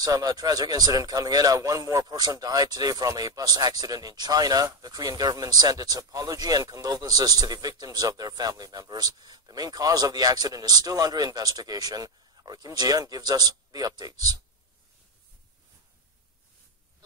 Some tragic incident coming in. One more person died today from a bus accident in China. The Korean government sent its apology and condolences to the victims of their family members. The main cause of the accident is still under investigation. Our Kim Ji-yeon gives us the updates.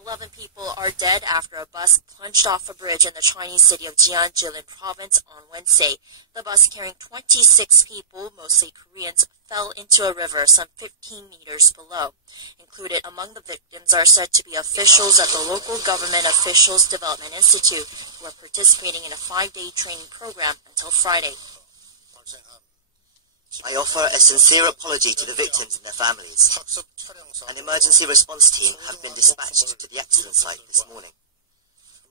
11 people are dead after a bus plunged off a bridge in the Chinese city of Jiangsu province on Wednesday. The bus carrying 26 people, mostly Koreans, fell into a river some 15 meters below. Included among the victims are said to be officials at the local government officials development institute who are participating in a 5-day training program until Friday. I offer a sincere apology to the victims and their families. An emergency response team have been dispatched to the accident site this morning.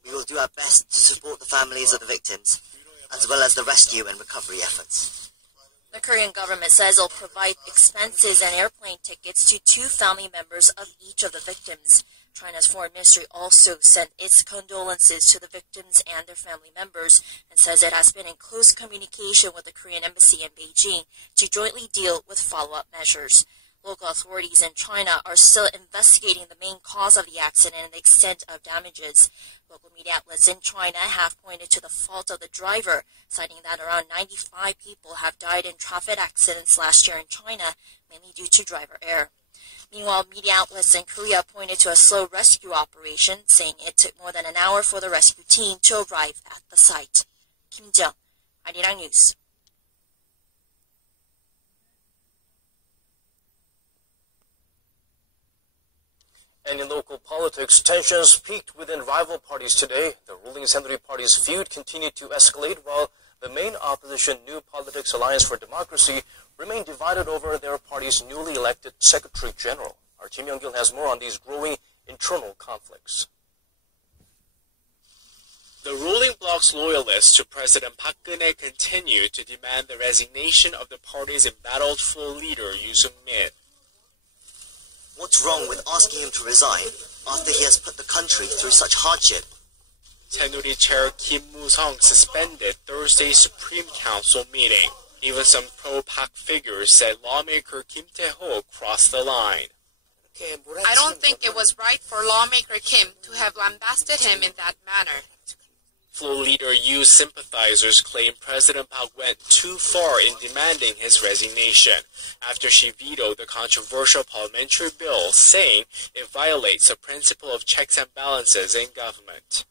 We will do our best to support the families of the victims, as well as the rescue and recovery efforts. The Korean government says it will provide expenses and airplane tickets to 2 family members of each of the victims. China's foreign ministry also sent its condolences to the victims and their family members and says it has been in close communication with the Korean embassy in Beijing to jointly deal with follow-up measures. Local authorities in China are still investigating the main cause of the accident and the extent of damages. Local media outlets in China have pointed to the fault of the driver, citing that around 95 people have died in traffic accidents last year in China, mainly due to driver error. Meanwhile, media outlets in Korea pointed to a slow rescue operation, saying it took more than an hour for the rescue team to arrive at the site. Kim Ji-yeon, Arirang News. And in local politics, tensions peaked within rival parties today. The ruling Century Party's feud continued to escalate, while the main opposition New Politics Alliance for Democracy remained divided over their party's newly elected Secretary General. Our Kim Young-gil has more on these growing internal conflicts. The ruling bloc's loyalists to President Park Geun-hye continue to demand the resignation of the party's embattled full leader, Yoo Seung-min. What's wrong with asking him to resign after he has put the country through such hardship? Saenuri Chair Kim Moo-sung suspended Thursday's Supreme Council meeting. Even some pro-Park figures said lawmaker Kim Tae-ho crossed the line. I don't think it was right for lawmaker Kim to have lambasted him in that manner. Full leader Yoo's sympathizers claim President Park went too far in demanding his resignation after she vetoed the controversial parliamentary bill, saying it violates the principle of checks and balances in government.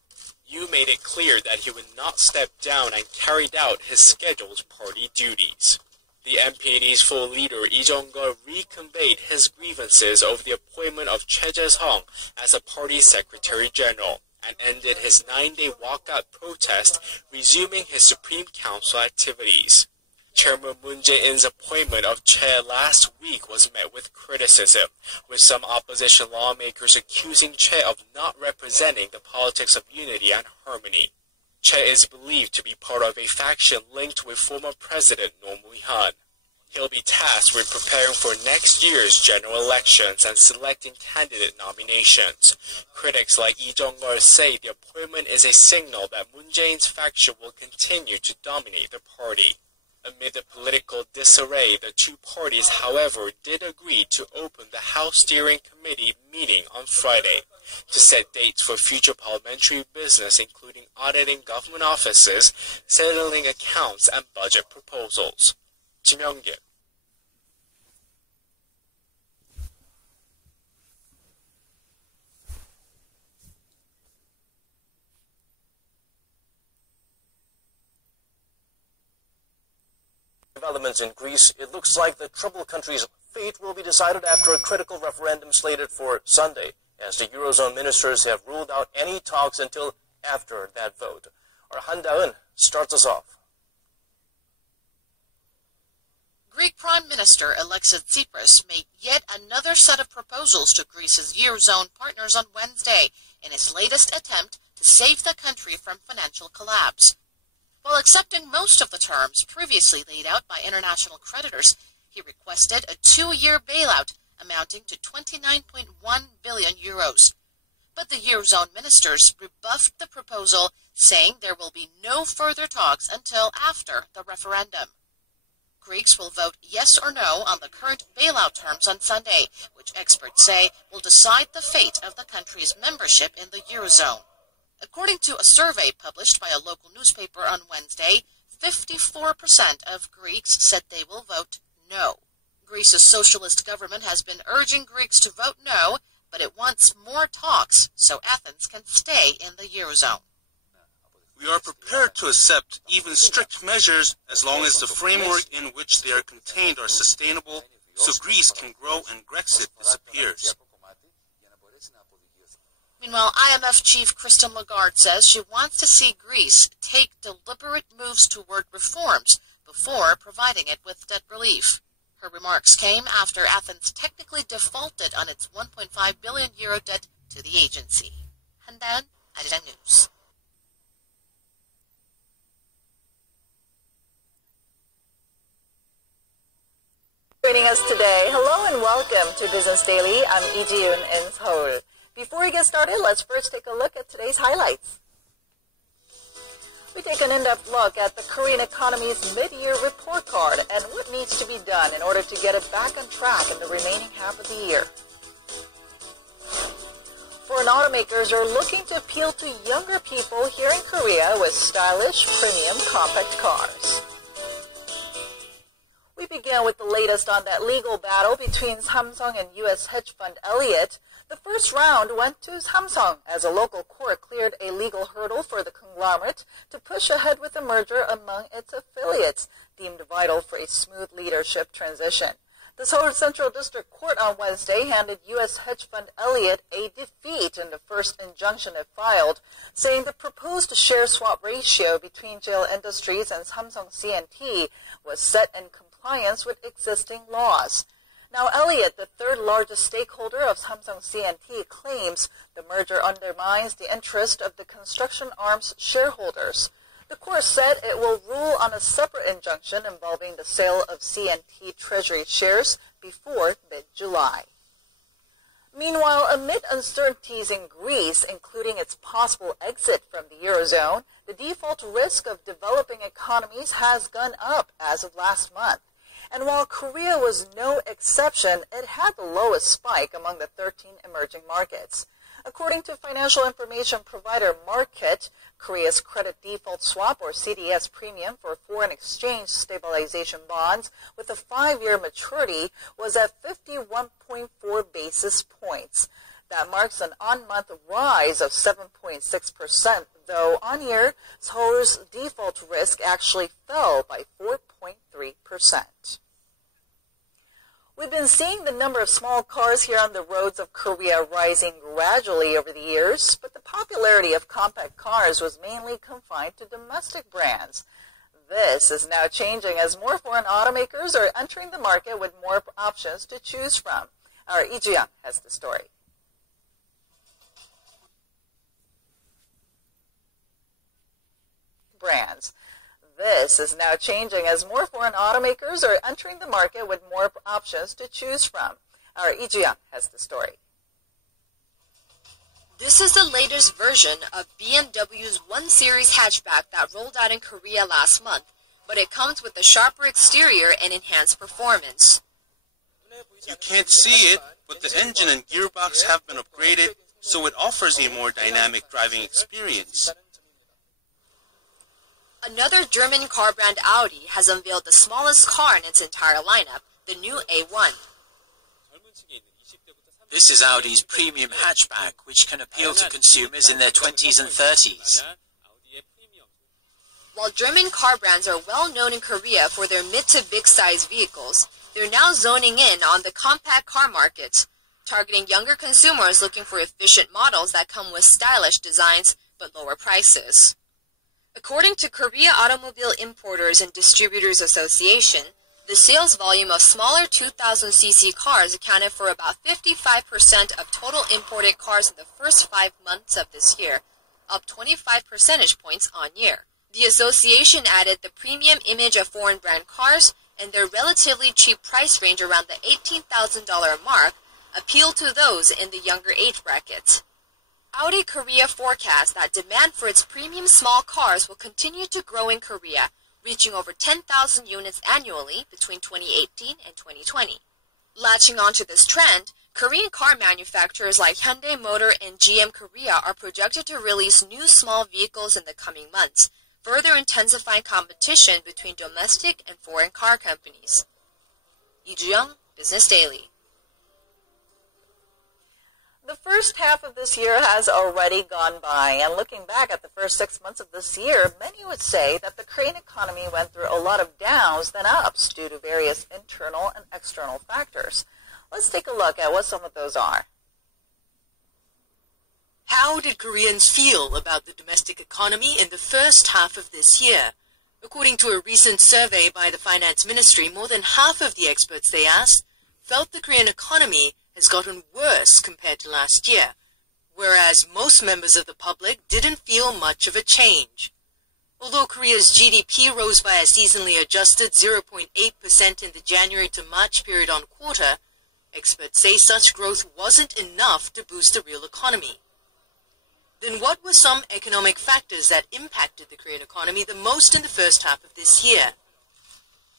Yoo made it clear that he would not step down and carried out his scheduled party duties. The MPD's full leader Lee Jong-geol reconveyed his grievances over the appointment of Choi Jae-sung as the party's Secretary General, and ended his 9-day walkout protest, resuming his Supreme Council activities. Chairman Moon Jae-in's appointment of Choi last week was met with criticism, with some opposition lawmakers accusing Choi of not representing the politics of unity and harmony. Choi is believed to be part of a faction linked with former President Roh Moo-hyun. He'll be tasked with preparing for next year's general elections and selecting candidate nominations. Critics like Lee Jong-geol say the appointment is a signal that Moon Jae-in's faction will continue to dominate the party. Amid the political disarray, the two parties, however, did agree to open the House Steering Committee meeting on Friday to set dates for future parliamentary business, including auditing government offices, settling accounts, and budget proposals. Kim Young-gil. Developments in Greece, it looks like the troubled country's fate will be decided after a critical referendum slated for Sunday, as the Eurozone ministers have ruled out any talks until after that vote. Our Han Da-eun starts us off. Greek Prime Minister Alexis Tsipras made yet another set of proposals to Greece's Eurozone partners on Wednesday in his latest attempt to save the country from financial collapse. While accepting most of the terms previously laid out by international creditors, he requested a 2-year bailout amounting to 29.1 billion euros. But the Eurozone ministers rebuffed the proposal, saying there will be no further talks until after the referendum. Greeks will vote yes or no on the current bailout terms on Sunday, which experts say will decide the fate of the country's membership in the Eurozone. According to a survey published by a local newspaper on Wednesday, 54% of Greeks said they will vote no. Greece's socialist government has been urging Greeks to vote no, but it wants more talks so Athens can stay in the Eurozone. We are prepared to accept even strict measures as long as the framework in which they are contained are sustainable, so Greece can grow and Brexit disappears. Meanwhile, IMF chief Christine Lagarde says she wants to see Greece take deliberate moves toward reforms before providing it with debt relief. Her remarks came after Athens technically defaulted on its €1.5 billion debt to the agency. Handan, Arirang News. Joining us today, hello and welcome to Business Daily. I'm Lee Ji-yoon in Seoul. Before we get started, let's first take a look at today's highlights. We take an in-depth look at the Korean economy's mid-year report card and what needs to be done in order to get it back on track in the remaining half of the year. Foreign automakers are looking to appeal to younger people here in Korea with stylish, premium, compact cars. We begin with the latest on that legal battle between Samsung and U.S. hedge fund Elliott. The first round went to Samsung as a local court cleared a legal hurdle for the conglomerate to push ahead with the merger among its affiliates, deemed vital for a smooth leadership transition. The Seoul Central District Court on Wednesday handed U.S. hedge fund Elliott a defeat in the first injunction it filed, saying the proposed share swap ratio between JL Industries and Samsung C&T was set in compliance with existing laws. Now, Elliott, the third largest stakeholder of Samsung C&T, claims the merger undermines the interest of the construction arm's shareholders. The court said it will rule on a separate injunction involving the sale of C&T Treasury shares before mid-July. Meanwhile, amid uncertainties in Greece, including its possible exit from the Eurozone, the default risk of developing economies has gone up as of last month. And while Korea was no exception, it had the lowest spike among the 13 emerging markets. According to financial information provider Market, Korea's credit default swap, or CDS premium, for foreign exchange stabilization bonds with a 5-year maturity was at 51.4 basis points. That marks an on-month rise of 7.6%, though on-year, Seoul's default risk actually fell by 4.3%. We've been seeing the number of small cars here on the roads of Korea rising gradually over the years, but the popularity of compact cars was mainly confined to domestic brands. This is now changing as more foreign automakers are entering the market with more options to choose from. Our Lee Ji-young has the story. Brands. This is now changing as more foreign automakers are entering the market with more options to choose from. Our Lee Ji-young has the story. This is the latest version of BMW's 1 Series hatchback that rolled out in Korea last month, but it comes with a sharper exterior and enhanced performance. You can't see it, but the engine and gearbox have been upgraded, so it offers a more dynamic driving experience. Another German car brand Audi has unveiled the smallest car in its entire lineup, the new A1. This is Audi's premium hatchback, which can appeal to consumers in their 20s and 30s. While German car brands are well known in Korea for their mid to big size vehicles, they're now zoning in on the compact car market, targeting younger consumers looking for efficient models that come with stylish designs but lower prices. According to Korea Automobile Importers and Distributors Association, the sales volume of smaller 2,000cc cars accounted for about 55% of total imported cars in the first 5 months of this year, up 25 percentage points on year. The association added the premium image of foreign brand cars and their relatively cheap price range around the $18,000 mark appeal to those in the younger age bracket. Audi Korea forecasts that demand for its premium small cars will continue to grow in Korea, reaching over 10,000 units annually between 2018 and 2020. Latching onto this trend, Korean car manufacturers like Hyundai Motor and GM Korea are projected to release new small vehicles in the coming months, further intensifying competition between domestic and foreign car companies. Lee Ju-young, Business Daily. The first half of this year has already gone by, and looking back at the first 6 months of this year, many would say that the Korean economy went through a lot of downs than ups due to various internal and external factors. Let's take a look at what some of those are. How did Koreans feel about the domestic economy in the first half of this year? According to a recent survey by the Finance Ministry, more than half of the experts they asked felt the Korean economy has gotten worse compared to last year, whereas most members of the public didn't feel much of a change. Although Korea's GDP rose by a seasonally adjusted 0.8% in the January to March period on quarter, experts say such growth wasn't enough to boost the real economy. Then what were some economic factors that impacted the Korean economy the most in the first half of this year?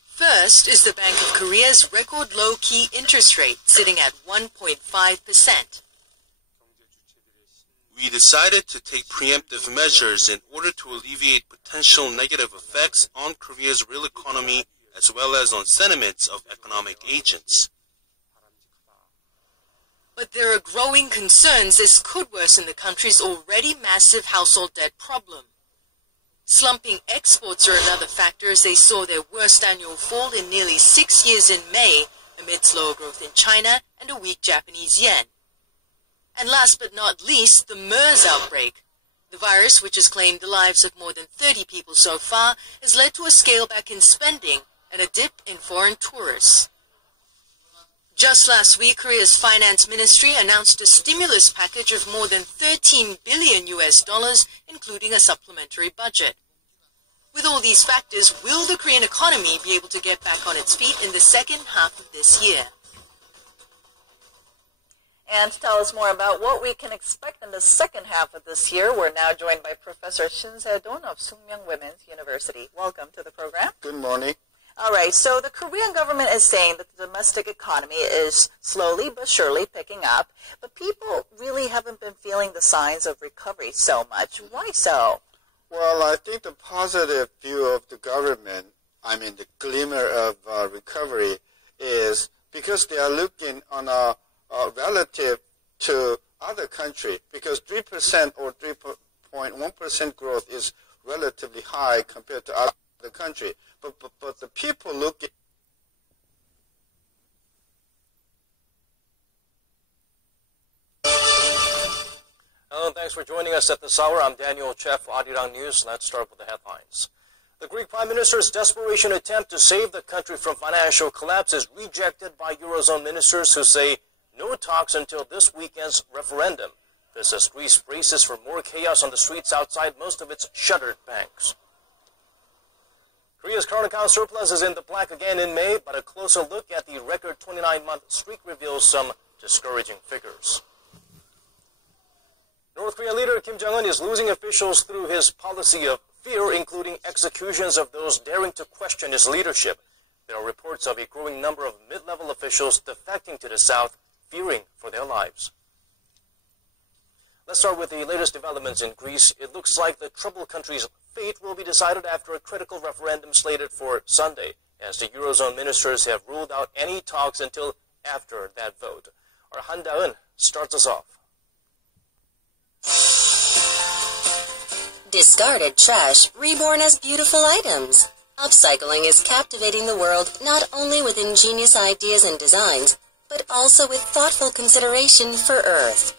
First is the Bank of Korea's record low key interest rate, sitting at 1.5%. We decided to take preemptive measures in order to alleviate potential negative effects on Korea's real economy as well as on sentiments of economic agents. But there are growing concerns this could worsen the country's already massive household debt problem. Slumping exports are another factor as they saw their worst annual fall in nearly 6 years in May amid slower growth in China and a weak Japanese yen. And last but not least, the MERS outbreak. The virus, which has claimed the lives of more than 30 people so far, has led to a scale back in spending and a dip in foreign tourists. Just last week, Korea's finance ministry announced a stimulus package of more than $13 billion, including a supplementary budget. With all these factors, will the Korean economy be able to get back on its feet in the second half of this year? And to tell us more about what we can expect in the second half of this year, we're now joined by Professor Shin Se-don of Seung Women's University. Welcome to the program. Good morning. All right, so the Korean government is saying that the domestic economy is slowly but surely picking up, but people really haven't been feeling the signs of recovery so much. Why so? Well, I think the positive view of the government, the glimmer of recovery, is because they are looking on a relative to other country, because 3% or 3.1% growth is relatively high compared to other country. But the people look at Hello, and thanks for joining us at this hour. I'm Daniel Chef for Arirang News. Let's start with the headlines. The Greek Prime Minister's desperation attempt to save the country from financial collapse is rejected by Eurozone ministers who say no talks until this weekend's referendum. This as Greece braces for more chaos on the streets outside most of its shuttered banks. Korea's current account surplus is in the black again in May, but a closer look at the record 29-month streak reveals some discouraging figures. North Korean leader Kim Jong-un is losing officials through his policy of fear, including executions of those daring to question his leadership. There are reports of a growing number of mid-level officials defecting to the south, fearing for their lives. Let's start with the latest developments in Greece. It looks like the troubled country's fate will be decided after a critical referendum slated for Sunday, as the Eurozone ministers have ruled out any talks until after that vote. Our Han Da-eun starts us off. Discarded trash reborn as beautiful items. Upcycling is captivating the world not only with ingenious ideas and designs, but also with thoughtful consideration for Earth.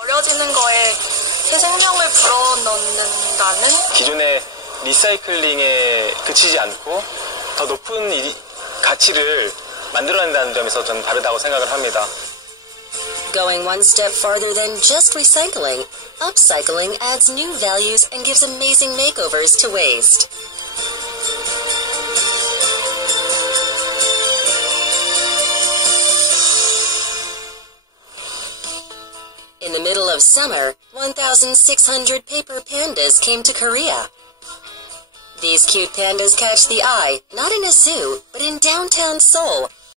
버려지는 거에 새 생명을 불어넣는다는 기존의 리사이클링에 그치지 않고 더 높은 가치를 만들어낸다는 점에서 저는 다르다고 생각을 합니다. Going one step farther than just recycling, upcycling adds new values and gives amazing makeovers to waste. In the middle of summer, 1,600 paper pandas came to Korea. These cute pandas catch the eye, not in a zoo, but in downtown Seoul,